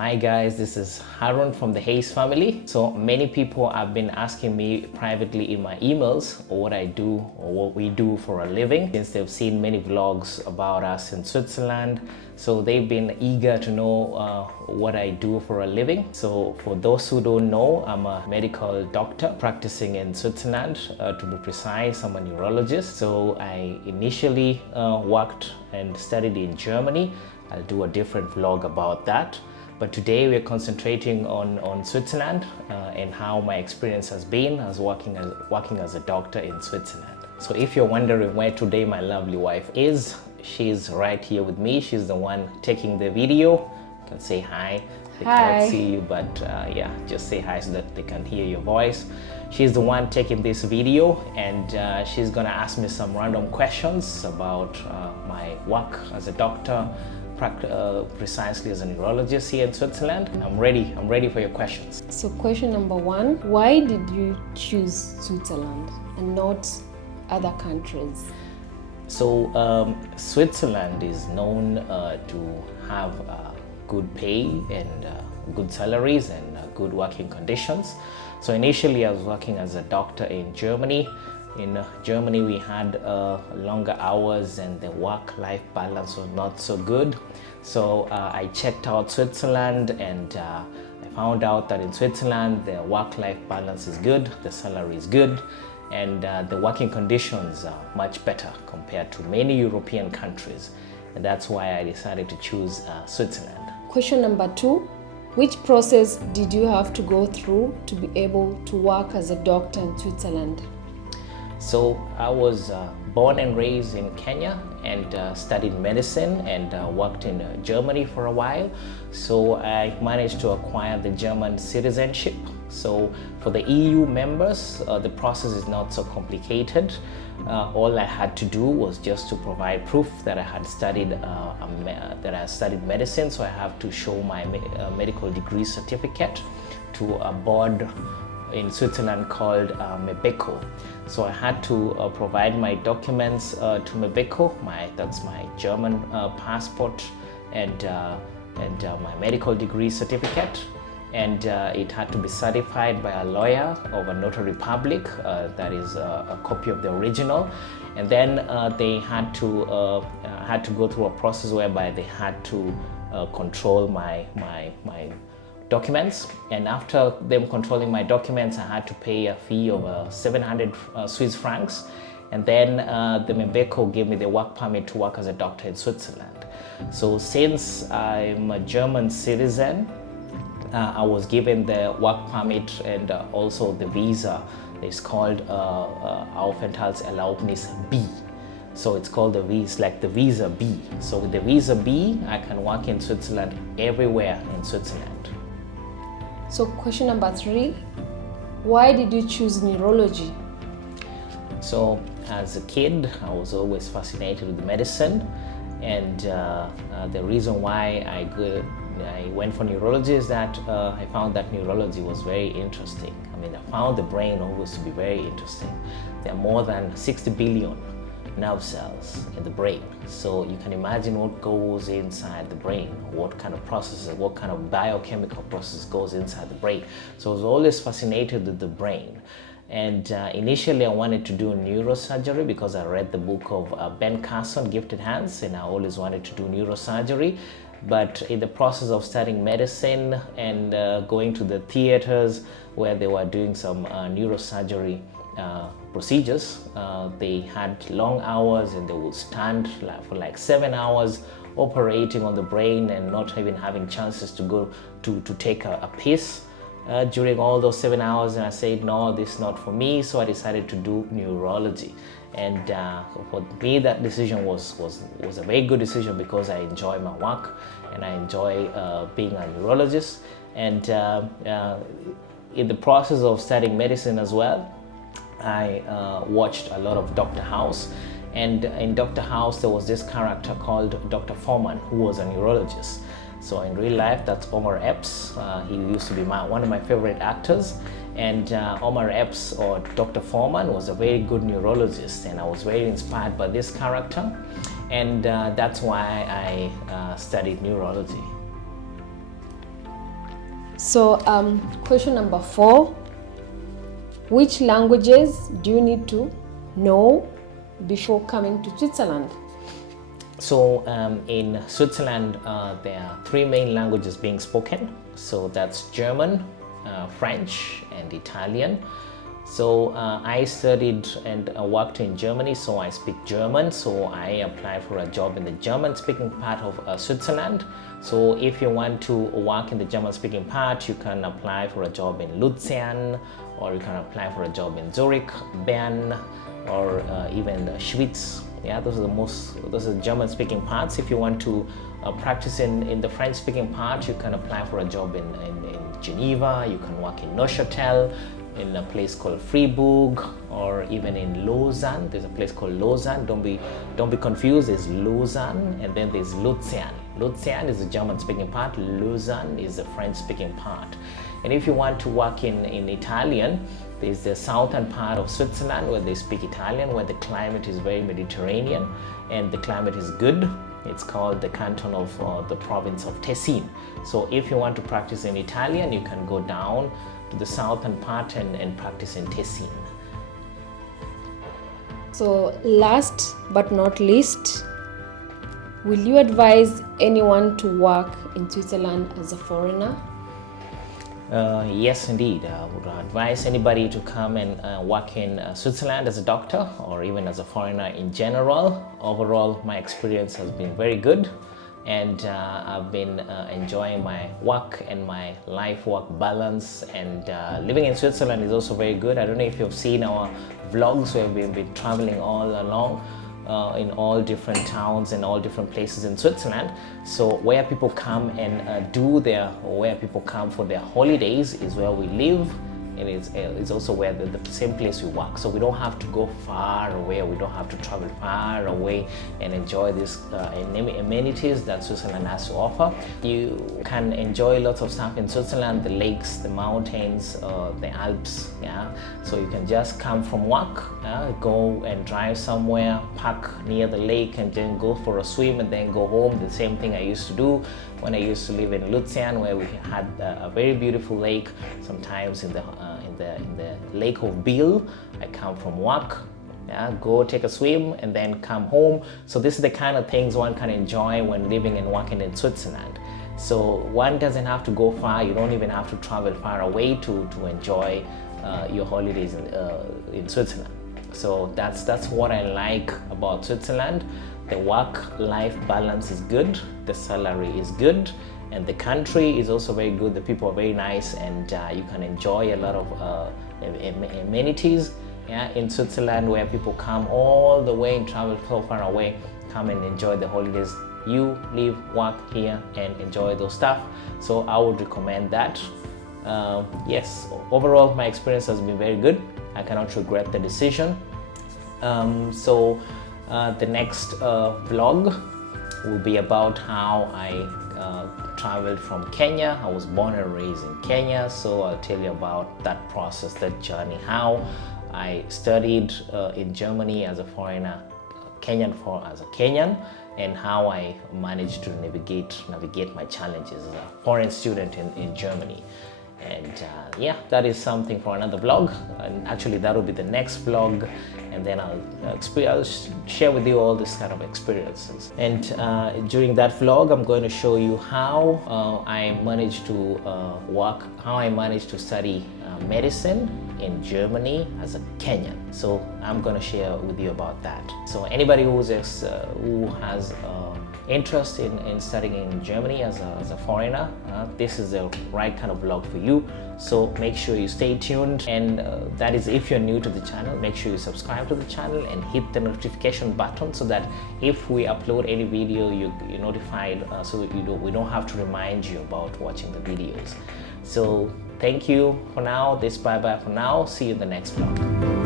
hi guys, this is Harun from the Hayce family. So many people have been asking me privately in my emails what I do or what we do for a living, since they've seen many vlogs about us in Switzerland. So they've been eager to know what I do for a living. So for those who don't know, I'm a medical doctor practicing in Switzerland. To be precise, I'm a neurologist. So I initially worked and studied in Germany. I'll do a different vlog about that. But today we're concentrating on Switzerland and how my experience has been as working as a doctor in Switzerland. So if you're wondering where today my lovely wife is, she's right here with me. She's the one taking the video. You can say hi. They can't see you, but yeah, just say hi so that they can hear your voice. She's the one taking this video, and she's gonna ask me some random questions about my work as a doctor, precisely as a neurologist here in Switzerland. I'm ready for your questions. So question number one, why did you choose Switzerland and not other countries? So Switzerland is known to have good pay and good salaries and good working conditions. So initially I was working as a doctor in Germany. In Germany we had longer hours and the work-life balance was not so good. So I checked out Switzerland, and I found out that in Switzerland the work-life balance is good, the salary is good, and the working conditions are much better compared to many European countries. And that's why I decided to choose Switzerland. Question number two, which process did you have to go through to be able to work as a doctor in Switzerland? So I was born and raised in Kenya and studied medicine and worked in Germany for a while. So I managed to acquire the German citizenship. So for the EU members, the process is not so complicated. All I had to do was just to provide proof that I had studied medicine. So I have to show my medical degree certificate to a board in Switzerland called MEBECO. So I had to provide my documents to MEBECO. That's my German passport and my medical degree certificate. And it had to be certified by a lawyer of a notary public, that is a copy of the original. And then they had to go through a process whereby they had to control my documents, and after them controlling my documents, I had to pay a fee of 700 Swiss francs, and then the MEBECO gave me the work permit to work as a doctor in Switzerland. So since I'm a German citizen, I was given the work permit and also the visa. It's called Aufenthaltserlaubnis B. So it's called the visa, like the visa B. So with the visa B, I can work in Switzerland everywhere in Switzerland. So question number three, why did you choose neurology? So as a kid, I was always fascinated with medicine, and the reason why I went for neurology is that I found that neurology was very interesting. I mean, I found the brain always to be very interesting. There are more than 60 billion nerve cells in the brain. So you can imagine what goes inside the brain, what kind of processes, what kind of biochemical process goes inside the brain. So I was always fascinated with the brain. And initially I wanted to do neurosurgery because I read the book of Ben Carson, Gifted Hands, and I always wanted to do neurosurgery. But in the process of studying medicine and going to the theaters where they were doing some neurosurgery procedures, they had long hours and they would stand for like 7 hours operating on the brain and not even having chances to go to take a piss during all those 7 hours. And I said, no, this is not for me. So I decided to do neurology. And for me, that decision was a very good decision because I enjoy my work and I enjoy being a neurologist. And in the process of studying medicine as well, I watched a lot of Dr. House, and in Dr. House there was this character called Dr. Foreman, who was a neurologist. So in real life, that's Omar Epps. He used to be one of my favorite actors, and Omar Epps, or Dr. Foreman, was a very good neurologist, and I was very inspired by this character, and that's why I studied neurology. So question number 4, which languages do you need to know before coming to Switzerland? So in Switzerland, there are 3 main languages being spoken. So that's German, French, and Italian. So I studied and worked in Germany, so I speak German. So I applied for a job in the German-speaking part of Switzerland. So if you want to work in the German-speaking part, you can apply for a job in Lucerne, or you can apply for a job in Zurich, Bern, or even Schwyz. Yeah, those are the German-speaking parts. If you want to practice in the French-speaking part, you can apply for a job in Geneva. You can work in Neuchâtel, in a place called Fribourg, or even in Lausanne. There's a place called Lausanne. Don't be confused. There's Lausanne, and then there's Lucerne. Lucerne is the German-speaking part. Lausanne is the French-speaking part. And if you want to work in Italian, there's the southern part of Switzerland where they speak Italian, where the climate is very Mediterranean and the climate is good. It's called the canton of the province of Tessin. So if you want to practice in Italian, you can go down to the southern part and practice in Tessin. So last but not least, will you advise anyone to work in Switzerland as a foreigner? Yes, indeed. I would advise anybody to come and work in Switzerland as a doctor, or even as a foreigner in general. Overall, my experience has been very good, and I've been enjoying my work and my life-work balance, and living in Switzerland is also very good. I don't know if you've seen our vlogs where we've been traveling all along in all different towns and all different places in Switzerland. So where people come and where people come for their holidays is where we live, and it's also where the same place we work. So we don't have to go far away, we don't have to travel far away and enjoy these amenities that Switzerland has to offer. You can enjoy lots of stuff in Switzerland, the lakes, the mountains, the Alps. Yeah, so you can just come from work, go and drive somewhere, park near the lake, and then go for a swim and then go home. The same thing I used to do when I used to live in Lucerne, where we had a very beautiful lake. Sometimes in the lake of Biel, I come from work, go take a swim and then come home. So this is the kind of things one can enjoy when living and working in Switzerland. So one doesn't have to go far. You don't even have to travel far away to enjoy your holidays in Switzerland. So that's what I like about Switzerland. The work-life balance is good, the salary is good, and the country is also very good. The people are very nice, and you can enjoy a lot of amenities in Switzerland, where people come all the way and travel so far away, come and enjoy the holidays. You live, work here, and enjoy those stuff. So I would recommend that. Yes, overall my experience has been very good. I cannot regret the decision. The next vlog will be about how I traveled from Kenya. I was born and raised in Kenya, so I'll tell you about that process, that journey, how I studied in Germany as a foreigner, as a Kenyan, and how I managed to navigate my challenges as a foreign student in Germany. And that is something for another vlog, and actually that will be the next vlog, and then I'll share with you all this kind of experiences. And during that vlog, I'm going to show you how I managed to study medicine in Germany as a Kenyan. So I'm going to share with you about that. So anybody who has interest in studying in Germany as a foreigner, this is the right kind of vlog for you. So make sure you stay tuned, and that is if you're new to the channel, make sure you subscribe to the channel and hit the notification button so that if we upload any video, you're notified, so that we don't have to remind you about watching the videos. So thank you for now. Bye bye for now. See you in the next vlog.